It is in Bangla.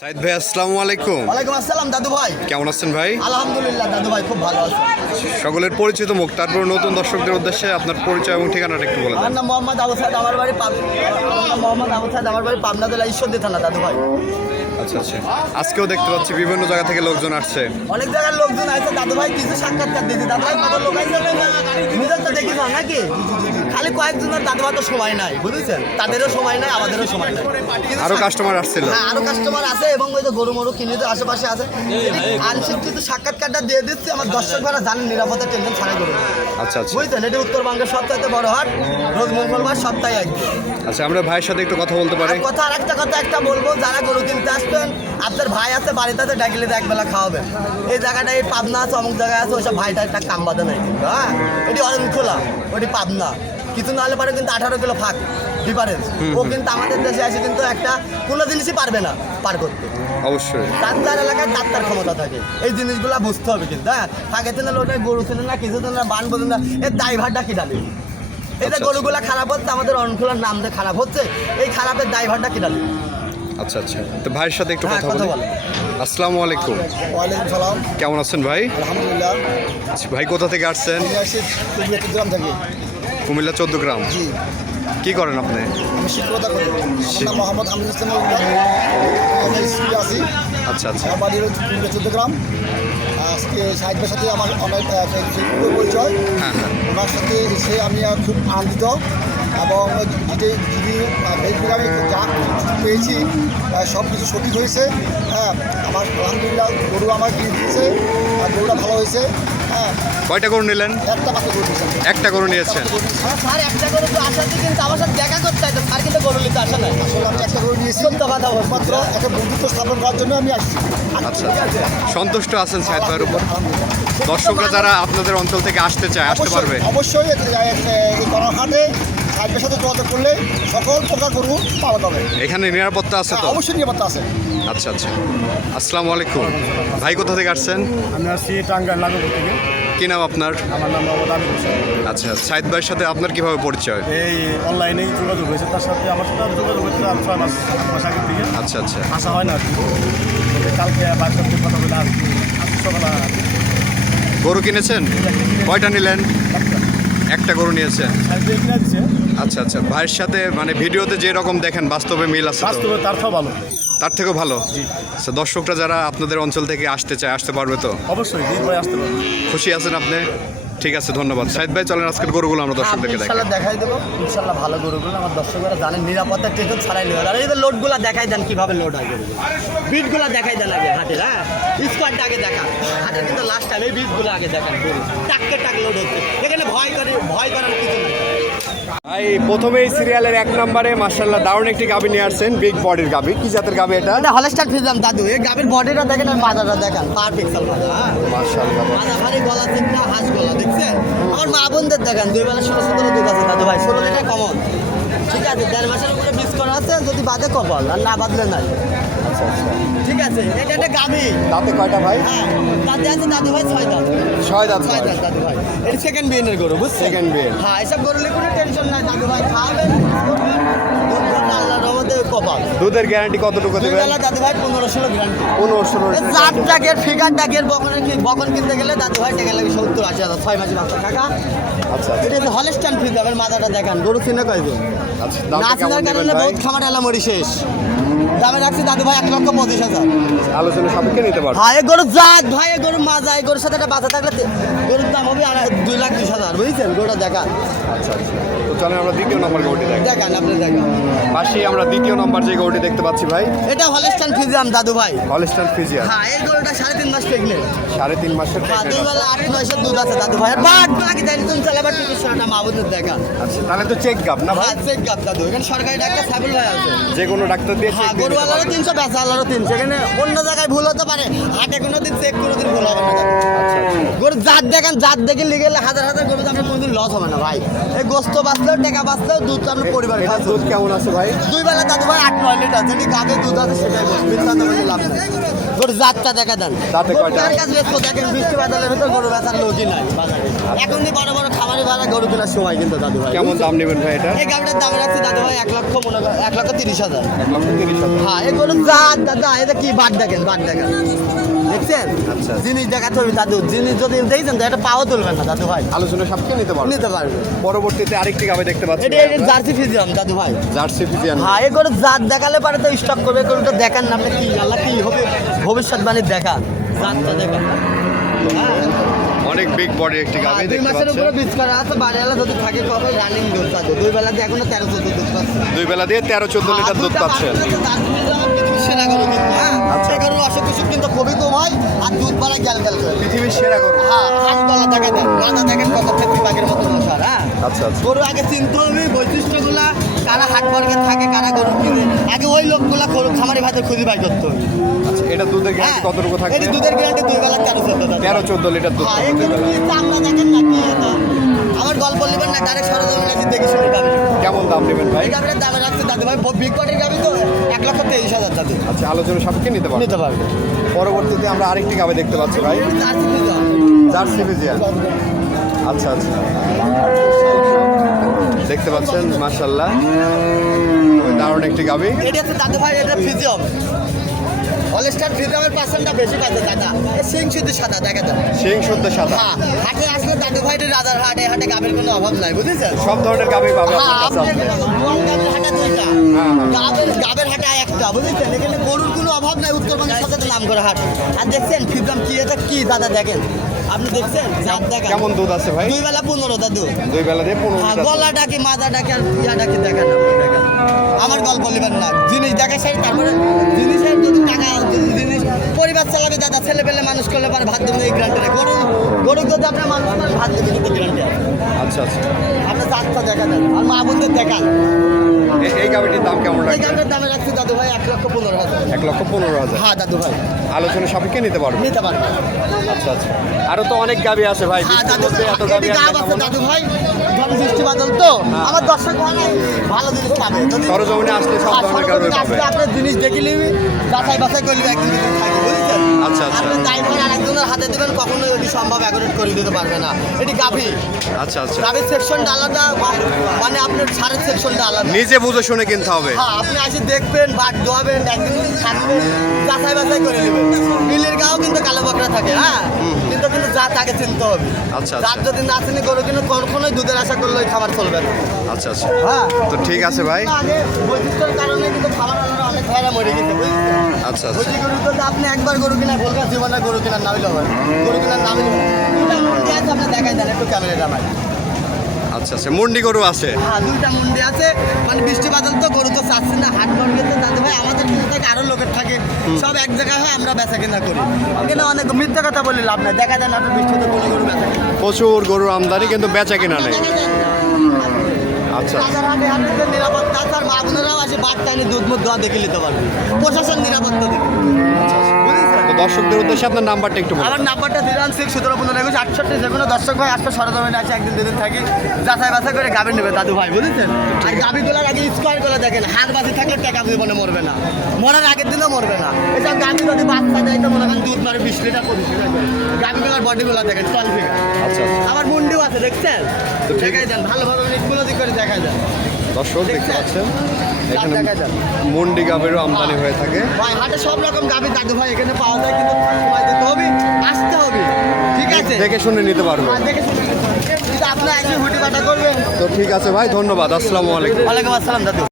সাইদ ভাই আসসালামু আলাইকুম। ওয়ালাইকুম আসসালাম দাদু ভাই। কেমন আছেন ভাই? আলহামদুলিল্লাহ দাদু ভাই খুব ভালো আছে। সকলের পরিচিত মুখ তারপর নতুন দর্শকদের উদ্দেশ্যে আপনার পরিচয় এবং ঠিকানাটা একটু বলে আমার নাম মোহাম্মদ আবু সাদ আমার বাড়ি পাবনা মোহাম্মদ আবু সাদ আমার বাড়ি পাবনা জেলা ঈশ্বরদী থানা দাদু ভাই। আচ্ছা আচ্ছা। আজকেও দেখতে পাচ্ছি বিভিন্ন জায়গা থেকে লোকজন আসছে। অনেক জায়গার লোকজন আছে দাদু ভাই কিছু সাক্ষাৎকার দিয়েছে। দাদু ভাই কত লোক আছে নিজের তো দেখি না নাকি? খালি কয়েকজনের দাদু ভাই তো সময় নাই বুঝেছেন? তাদেরও সময় নাই আমাদেরও সময় নাই। আরও কাস্টমার আসছিল। হ্যাঁ আরও কাস্টমার আছে এবং ওই যে গরু মরু কিনে তো আশেপাশে আছে। কিন্তু সাক্ষাৎকারটা দিয়ে দিচ্ছি। আমার দর্শক ভাড়া জানেন নিরাপত্তা টেনশন ছাড়াই করবে আচ্ছা আচ্ছা। বুঝছেন? এটা উত্তরবঙ্গের সবচাইতে বড় হাট। রোজ মঙ্গলবার সপ্তাহে একদিন আচ্ছা আমরা ভাইয়ের সাথে একটু কথা বলতে পারি। কথা আর একটা কথা একটা বলব যারা গরু কিনতে আসবেন আপনার ভাই আছে বাড়িতে আছে ডাকিলে তো একবেলা খাওয়াবেন। এই জায়গাটা এই পাবনা আছে অমুক জায়গায় আছে ওইসব ভাইটা একটা কাম বাদে নাই কিন্তু হ্যাঁ? এটি অরেঞ্জ খোলা ওটি পাবনা। কিছু না হলে পারে কিন্তু আঠারো কিলো ফাঁক ডিফারেন্স ও কিন্তু আমাদের দেশে আসে কিন্তু একটা কোনো জিনিসই পারবে না পার করতে। অবশ্যই। তার তার এলাকায় তার তার ক্ষমতা থাকে। এই জিনিসগুলো বুঝতে হবে কিন্তু হ্যাঁ? ফাঁকে ছিল ওটা গরু ছিল না কিছু ছিল না বান বোঝেন না এর ড্রাইভারটা কি ডালে? এই যে আচ্ছা, গরুগুলা খারাপ হচ্ছে আমাদের অনখোলার নাম যে খারাপ হচ্ছে এই খারাপের ড্রাইভারটা কি ডালে? আচ্ছা আচ্ছা। তো ভাইয়ের সাথে একটু হ্যাঁ, কথা বলি। আসসালামু আলাইকুম। ওয়ালাইকুম সালাম। কেমন আছেন ভাই? আলহামদুলিল্লাহ। আচ্ছা, ভাই কোথা থেকে আসছেন? আসছি থেকে। কুমিল্লা চোদ্দ গ্রাম। কি করেন আপনি? আমি শিক্ষকতা করি। নাম মোহাম্মদ আমির ইসলাম আমি স্কুলে আছি। আচ্ছা আচ্ছা। আমার বাড়ি হচ্ছে কুমিল্লা চট্টগ্রাম আজকে সাহিত্যের সাথে আমার অনেক পরিচয়। হ্যাঁ হ্যাঁ। ওনার সাথে এসে আমি খুব আনন্দিত। এবং যে যিনি ফেসবুকে আমি যা পেয়েছি সব কিছু সঠিক হয়েছে। হ্যাঁ আমার আলহামদুলিল্লাহ গরু আমার কিনে দিয়েছে আর গরুটা ভালো হয়েছে। হ্যাঁ। কয়টা গরু নিলেন? একটা মাত্র গরু একটা গরু নিয়েছেন? স্যার একটা গরু তো আসার কিন্তু আমার সাথে দেখা করতে হয় স্যার কিন্তু গরু নিতে আসে না আসলে আমি একটা গরু নিয়েছি। সত্য কথা মাত্র একটা বন্ধুত্ব স্থাপন করার জন্য আমি আসছি। আচ্ছা সন্তুষ্ট আছেন সাহেদ ভাইয়ের উপর? দর্শকরা যারা আপনাদের অঞ্চল থেকে আসতে চায় আসতে পারবে। অবশ্যই এই গণহাটে সাহেবের সাথে যোগাযোগ করলে সকল প্রকার গরু পাওয়া যাবে। এখানে নিরাপত্তা আছে তো? অবশ্যই নিরাপত্তা আছে। আচ্ছা আচ্ছা। আসসালামু আলাইকুম। ভাই কোথা থেকে আসছেন? আমি আসছি টাঙ্গাইল নাগপুর থেকে। কি নাম আপনার? আমার নাম মোহাম্মদ আমির হোসেন। আচ্ছা সাইদ ভাইয়ের সাথে আপনার কীভাবে পরিচয়? এই অনলাইনেই যোগাযোগ হয়েছে তার সাথে আমার সাথে যোগাযোগ হয়েছে আমি ছয় মাস মাস আগের থেকে আচ্ছা আচ্ছা। আসা হয় না আর কি। কালকে বাড়ির সাথে কথা বলে আর সকালে। গরু কিনেছেন? কয়টা নিলেন? একটা। গরু নিয়েছেন? সাইকেল কিনে দিচ্ছে আচ্ছা আচ্ছা। ভাইয়ের সাথে মানে ভিডিওতে যে রকম দেখেন বাস্তবে মিল আছে? বাস্তবে তার থেকে ভালো। তার থেকেও ভালো? জি। আচ্ছা দর্শকরা যারা আপনাদের অঞ্চল থেকে আসতে চায় আসতে পারবে তো? অবশ্যই দিন ভাই আসতে পারবে। খুশি আছেন আপনি? ঠিক আছে ধন্যবাদ। সাইদ ভাই চলেন আজকের গরুগুলো আমরা দর্শকদেরকে দেখাই ইনশাল্লাহ দেখাই। দেবো। ইনশাল্লাহ ভালো গরুগুলো আমার দর্শকরা জানেন নিরাপত্তা টেকন ছাড়াই আর এই যে লোডগুলো দেখাই দেন কীভাবে লোড হয় গরুগুলো। বিটগুলো দেখাই দেন আগে হাটের হ্যাঁ? স্কোয়াডটা আগে দেখা হাটের কিন্তু লাস্ট টাইম এই বিটগুলো আগে দেখান গরু। টাককে টাক লোড হচ্ছে। এখানে ভয় করে ভয় করার কিছু নেই। ভাই প্রথমেই সিরিয়ালের এক নম্বরে মার্শাল্লাহ দারুণ একটি গাবি নিয়ে আসছেন বিগ বডির গাবি কি জাতের গাবি এটা? এটা হলস্টার ফিজাম দাদু। এই গাভীর বডিটা দেখেন আর মাথাটা দেখেন। পার পিক্সেল মাথা হ্যাঁ? মার্শাল্লাহ মাথা ভারী গলা চিন্তা হাঁস গলা দেখছেন আমার মা বোনদের দেখেন দুই বেলা ষোলো সতেরো দুধ আছে দাদু ভাই ষোলো লিটার কমন ঠিক আছে দেড় মাসের উপরে মিস করা আছে যদি বাদে কপাল আর না বাদলে নাই ঠিক আছে এটা একটা গাভী। দাঁতে কয়টা ভাই? হ্যাঁ তাতে আছে দাদু ভাই ছয় দাঁত। ছয় দাঁত ছয় দাঁত দাদু ভাই। এটা সেকেন্ড বিয়ের গরু বুঝছেন? সেকেন্ড বিয়ে। হ্যাঁ এসব গরু নিয়ে কোনো টেনশন নাই দাদু ভাই খাওয়াবেন করবেন, দুধ করবেন, আল্লাহর রহমতে কপাল। দুধের গ্যারান্টি কতটুকু দেবেন? বেলা ভাই পনেরো ষোলো গ্রান্টি পনেরো ষোলো জাত ডাকের ফিগার ডাকের বকনের বকন কিনতে গেলে দাদু ভাই টাকা লাগে সত্তর আশি হাজার ছয় মাসে বাচ্চা। টাকা আচ্ছা। এটা হচ্ছে হলস্টান আমার মাথাটা দেখান। গরু কিনে কয়জন আচ্ছা না চিনার কারণে বহুত খামার এলাম মরি শেষ। দামে রাখছি দাদু ভাই এক লক্ষ পঁচিশ হাজার। আলোচনা সাপেক্ষে নিতে পারব। ভাই এ গরুর জাত ভাই এ গরুর মাজা গরুর সাথে একটা বাচ্চা থাকলে গরুর দাম হবে দুই লাখ বিশ হাজার বুঝছেন? গরুটা দেখান। আচ্ছা আচ্ছা। চলেন আমরা দ্বিতীয় নম্বর গরুটি দেখি। দেখান আপনি দেখান। পাশেই আমরা দ্বিতীয় নম্বর যে গরুটি দেখতে পাচ্ছি ভাই। এটা হলস্টান ফিজিয়াম দাদু ভাই। হলস্টান ফিজিয়ার হ্যাঁ এই গরুটা সাড়ে তিন মাস প্রেগনেন্ট সাড়ে তিন মাসের হ্যাঁ দুই বেলা আট মাসের দুধ আছে দাদু ভাই। বাদ বাকি দেন তুমি চালাবার টিকিট শোনা মা বোনের দেখা আচ্ছা তাহলে তো চেক গাপ না ভাই? চেক গাপ দাদু। এখানে সরকারি ডাক্তার সাবিল ভাই আছে। যে কোনো ডাক্তার দিয়ে হ্যাঁ গরুওয়ালারও তিনশো বেচাওয়ালারও তিনশো। এখানে অন্য জায়গায় ভুল হতে পারে। হাটে কোনো দিন চেক করে দিন ভুল হবে না। আচ্ছা আচ্ছা। গরু জাত দেখেন জাত দেখে লিগে গেলে হাজার হাজার গরু আপনার কোনোদিন লস হবে না ভাই। এই গোস্ত বাঁচলেও টাকা বাঁচলেও দুধ তো আপনার পরিবার দুধ কেমন আছে ভাই? দুই বেলা দাদু ভাই আট নয় লিটার যেটি গাভীর দুধ আছে সেটাই মিথ্যা তো লাভ নেই। গরু জাতটা দেখা দেন? গরুটার কাছে দেখেন বৃষ্টি বাদলের ভিতর গরু বেচার লোকই নাই বাজারে। এখনই বড় বড় খামারে ভাড়া গরু কেনার সময় কিন্তু দাদু ভাই কেমন দাম নেবেন ভাই এটা? এই গাড়িটার দাম রাখছে দাদু ভাই এক লক্ষ মনে এক লক্ষ তিরিশ হাজার। এক লক্ষ তিরিশ হাজার। হ্যাঁ এই গরু জাত দাদা এটা কি বাদ দেখেন বাদ দেখেন। আচ্ছা। জিনিস দেখাতে হবে দাদু জিনিস যদি দেখছেন তো এটা তুলবেন না দাদু ভাই। আলোচনা সাপেক্ষে নিতে পারবেন নিতে পারবে। পরবর্তীতে আরেকটি গাবে দেখতে পাচ্ছি এটা এটা জার্সি দাদু ভাই। Jersey Friesian. হ্যাঁ এই গরু জাত দেখালে পারে তো স্টক করবে গরুটা দেখান না আপনি কি আল্লাহ কি হবে? ভবিষ্যৎবাণী দেখা জাতটা দেখান। হ্যাঁ অনেক বিগ বডির একটি গাবে দুই মাসের উপরে বীজ করা আছে বাড়িওয়ালা যদি থাকে কবে রানিং দুধ পাচ্ছে দুই বেলাতে এখনও তেরো চোদ্দ দুধ পাচ্ছে। দুই বেলা দিয়ে তেরো চোদ্দ লিটার দুধ পাচ্ছেন সেরা কিন্তু খুবই কম হয় আর দুধ পাড়া গ্যাল গ্যাল করে। পৃথিবীর সেরা গরু। হ্যাঁ হাত গলা দেখা দেন গাঁদা দেখেন কত ক্ষেত্রে বাঘের মতো মশার হ্যাঁ? আচ্ছা আচ্ছা। গরু আগে চিনতে হবে বৈশিষ্ট্যগুলা কারা হাট বর্গে থাকে কারা গরু কিনে। আগে ওই লোকগুলা গরু খামারি ভাতের খুঁজে বাই করতে। হবে আচ্ছা এটা দুধের গ্যারান্টি কতটুকু থাকবে? এটি দুধের গ্যারান্টি দুই বেলা তেরো চোদ্দ তেরো চোদ্দ লিটার দুধ হ্যাঁ চামড়া দেখেন না কি আমার গল্প নেবেন না ডাইরেক্ট সরজমিন দেখে শুনে কেমন দাম নেবেন ভাই? এই দাম রাখতে দাদু ভাই বিগ কোয়ার্টের গাবি তো এক লক্ষ তেইশ হাজার দাদু। আচ্ছা আলোচনা সবকে নিতে পারবেন। নিতে পারবে। পরবর্তীতে আমরা আরেকটি গাবে দেখতে পাচ্ছি ভাই। Jersey Friesian. আচ্ছা আচ্ছা। দেখতে পাচ্ছেন মাশাল্লাহ খুবই দারুণ একটি গাবি। এটা হচ্ছে দাদু ভাই এটা ফিজিয়াম। অলস্টার ফিজিয়ামের পার্সেন্টটা বেশি পাচ্ছে দাদা। সিং শুধু সাদা দেখা দেন সিং শুদ্ধ সাদা। হ্যাঁ হাটে আসলে দাদু ভাইটের রাজার হাটে হাটে গাবের কোনো অভাব নাই বুঝেছেন? সব ধরনের হ্যাঁ, হাটে দুইটা। একটা বুঝেছেন? এখানে গরুর কোনো অভাব নাই উত্তরবঙ্গের সাথে নাম করে হাট। আর দেখছেন ফিজাম কি এটা কি দাদা দেখেন? আপনি দেখছেন? জাত দেখেন। কেমন দুধ আছে ভাই? দুই বেলা পনেরো দাদু দুই বেলা দিয়ে পনেরো হ্যাঁ, লিটার গলা ডাকি মাথা ডাকি আর ইয়া ডাকি দেখেন। আমার গল্প নেবেন না। জিনিস দেখা সারি তারপরে জিনিসের যদি পরিবার চালাবে দাদা ছেলে পেলে মানুষ করলে পারে ভাত দেবেন এই গ্রান্টে গরু গরু যদি আপনার মানুষ করেন ভাত দেবেন কিন্তু গ্রান্টে আচ্ছা আচ্ছা। আপনার চারটা দেখা দেন আর মা বোনদের দেখান। এই গাবিটির দাম কেমন এই লাগবে গানটার দামে রাখছি দাদু ভাই এক লক্ষ পনেরো হাজার। এক লক্ষ পনেরো হাজার? হ্যাঁ দাদু ভাই। আলোচনা সাপেক্ষে নিতে পারবে? নিতে পারবেন আচ্ছা আচ্ছা। আরও তো অনেক গাবি আছে ভাই হ্যাঁ দাদু এত গাবি আছে দাদু ভাই। ধরুন বৃষ্টি বাদল তো। আমার দর্শক ভাই ভালো জিনিস পাবে। সরজমিনে আসলে সব হ্যাঁ, ধরনের গাবি পাবে। আপনার জিনিস দেখে নিবি যাচাই বাছাই করবি একদিন সম্ভব অ্যাকোরেট করে দিতে পারবে না। এটি গাভি। আচ্ছা আচ্ছা। গাভির সেকশনটা আলাদা মানে আপনার সারের সেকশনটা আলাদা। নিজে বুঝে শুনে কিনতে হবে। হ্যাঁ আপনি আসে দেখবেন বাট দোয়াবেন একদিন থাকবেন যাচাই বাছাই করে নেবেন। বিলের গাও কিন্তু কালো বাকরা থাকে হ্যাঁ? কিন্তু কিন্তু যা তাকে চিনতে হবে। আচ্ছা, যার আচ্ছা। যদি না চিনি গরু কিন্তু কখনোই দুধের আশা করলে খাবার চলবে না। আচ্ছা আচ্ছা। হ্যাঁ। তো ঠিক আছে ভাই। বৈশিষ্ট্যের কারণে কিন্তু খাবার ভেড়া মরে গেছে বুঝছেন? আচ্ছা আচ্ছা। ওই গরু তো আপনি একবার গরু কিনা বলবেন জীবনে গরু নামিল হবে গরু কিনার নামিল দুইটা মুন্ডি আছে আপনি দেখাই দেন একটু আচ্ছা আচ্ছা মুন্ডি গরু আছে? হ্যাঁ দুইটা মুন্ডি আছে। মানে বৃষ্টি বাদল তো গরু তো চাচ্ছে না হাট বর্গে তো দাদু ভাই আমাদের কিন্তু থাকে আরও লোকের থাকে। সব এক জায়গায় হয় আমরা বেচা কেনা করি। এখানে অনেক মিথ্যা কথা বলে লাভ নাই। দেখা যায় না আপনার বৃষ্টিতে কোনো গরু বেচা প্রচুর গরুর আমদানি কিন্তু বেচা কিনা নেই। না। আচ্ছা। রাজার হাটে হাটে যে নিরাপত্তা আছে আর মা বোনেরাও আসে বাদ টাইনে দুধ মুধ দোয়া দেখে নিতে পারবে। প্রশাসন নিরাপত্তা তো দর্শকদের উদ্দেশ্যে আপনার নাম্বারটা একটু আমার নাম্বারটা জিরো সিক্স সতেরো পনেরো একুশ আটষট্টি যে কোনো দর্শক ভাই আসতে সরজমিনে আছে একদিন দুদিন থাকি। যাচাই বাছাই করে গাবি নেবে দাদু ভাই বুঝেছেন? আর গাবি তোলার আগে স্কোয়ার করে দেখেন হাত বাজি থাকলে টাকা জীবনে মরবে না। মরার আগের দিনও মরবে না। এটা গাবি যদি বাচ্চা দেয় তো মনে করেন দুধ মারে বিশ লিটার লিটার গাবিগুলোর বডিগুলো দেখেন ফিগার আচ্ছা আচ্ছা। আমার মুন্ডিও আছে দেখছেন? দেখাই যান ভালোভাবে স্কুলে দিক করে দেখা যায় দর্শক দেখতে পাচ্ছেন। এখানে মন্ডি গাভীরও আমদানি হয়ে থাকে। ভাই হাটে সব রকম গাবি দাদু ভাই এখানে পাওয়া যায় কিন্তু সময় দিতে হবে আসতে হবে ঠিক আছে? দেখে শুনে নিতে পারব। দেখে শুনে নিতে হবে। যদি আপনার এসে হুটি কাটা করবেন। তো ঠিক আছে ভাই ধন্যবাদ আসসালামু আলাইকুম। ওয়ালাইকুম আসসালাম দাদু।